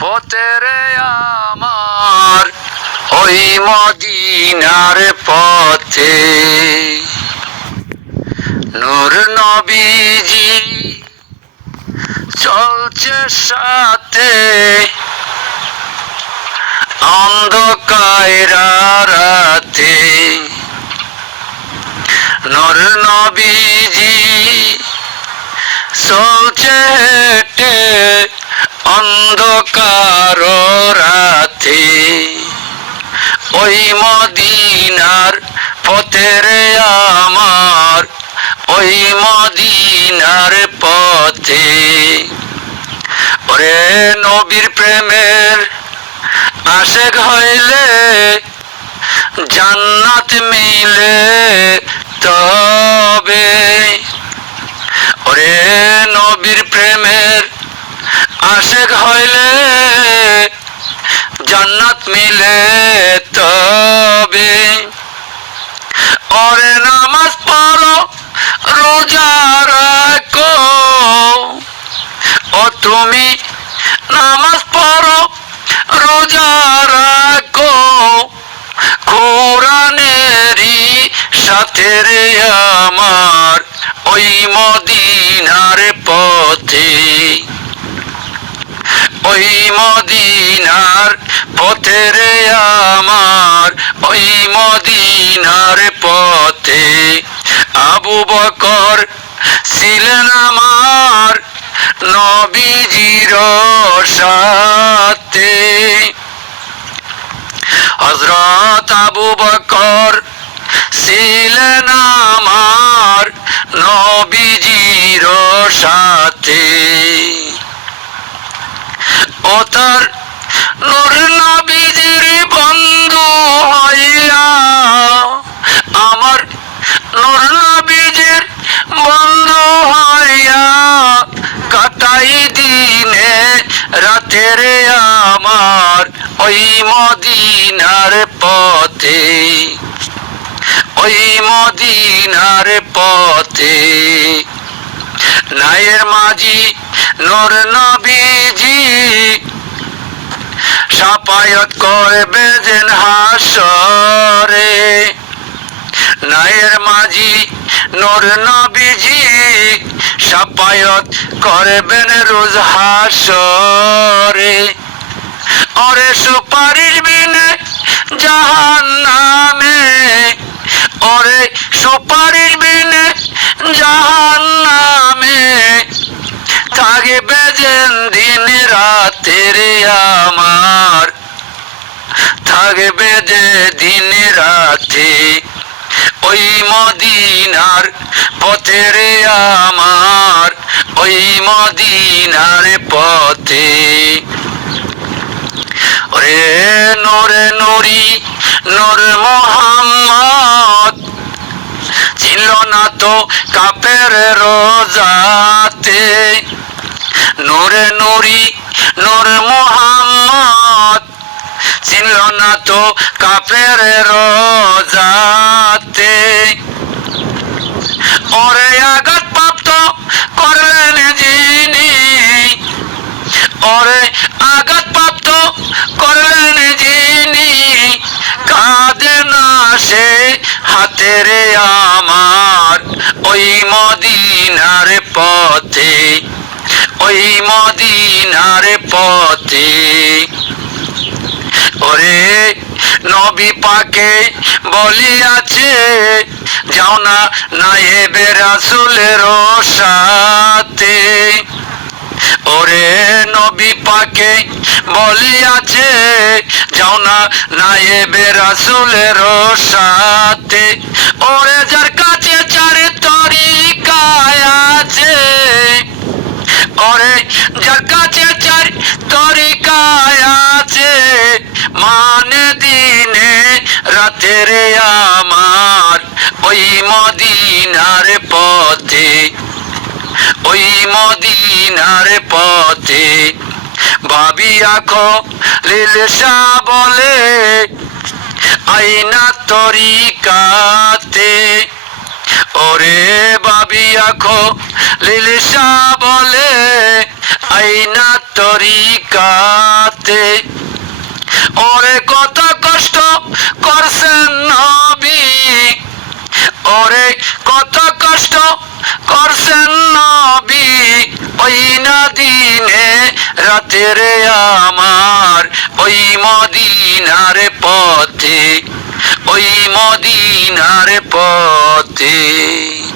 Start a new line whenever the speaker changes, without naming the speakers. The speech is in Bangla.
পথেরে আমার ওই মদিনার পথে। নূর নবীজি চলছে সাথে। অন্ধকায়রা রাতে। নূর নবীজি চলছে হেঁটে। মদিনার পথের আমার, ওই মদিনার পথে। ওরে নবীর প্রেমের আশেক হইলে জান্নাত মিলে তবে। ওরে নবীর প্রেমের আশেক হইলে জান্নাত মিলে তবে ওরে নামাজ পড়ো রোজা রাখো ও তুমি নামাজ পড়ো রোজা রাখো কোরআনেরই সাথে রে আমার ওই মদিনার পথে। ওই মদিনার পথে রে আমার ওই মদিনার পথে। আবু বকর ছিলেন আমার নবীজির সাথে। হজরত আবু বকর ছিলেন আমার নবীজির সাথে। ও নূর নবীজির বন্ধু হইয়া আমার নূর নবীজির বন্ধু হইয়া কাটাই দিনে রাতের আমার ওই মদিনার পথে, ওই মদিনার পথে। নায়ের মাঝি, নূর নবীজি সাপায়ত করবে যেন হাসরে। নায়ের মাঝি, নূর নবীজি সাপায়ত করবেন রোজ হাসরে। অরে সুপারিশ বিনে জাহান নামে ওরে সুপারিশ বিনে জাহান নামে থাকবে যেন দিন রাতের আমার। থাকবে যে দিন রাতে ওই মদিনার পথের আমার, ওই মদিনার পথে। ওরে নোরে নুরি, নোর মোহাম্মদ, ছিল না তো কাপের রোজাতে। নূরে নুরি, নূর মোহাম্মদ ছিল না তো কাপের রোজাতে। ওরে আঘাত প্রাপ্ত করলেন যিনি। ওরে আঘাত প্রাপ্ত করলেন যিনি। কাঁদে না সে হাতের আমার ওই মদিনার পথে, ওই মদিনার পথে। ওরে নবী পাকে বলিয়াছে, যাও না নায়েবে রাসুলের সাথে। ওরে নবী পাকে বলিয়াছে, যাও না নায়েবে রাসুলের সাথে। ওরে যার কাছে চার তরিকায় আছে, ওরে যার কাছে চার তরিকায় মানে দিনে রাতের আমার, ওই মদিনার পথে, ওই মদিনার পথে। ভাবি আখো লিলসা বলে আইনা তরিকাতে। ওরে বাবি আখো লিলসা বলে আইনা তরিকাতে। ওরে কত কষ্ট করছেন নবী। ওরে কত কষ্ট করছেন নবী। ওই না দিনে রাতের আমার, ওই মদিনার পথে, ওই মদিনার পথে।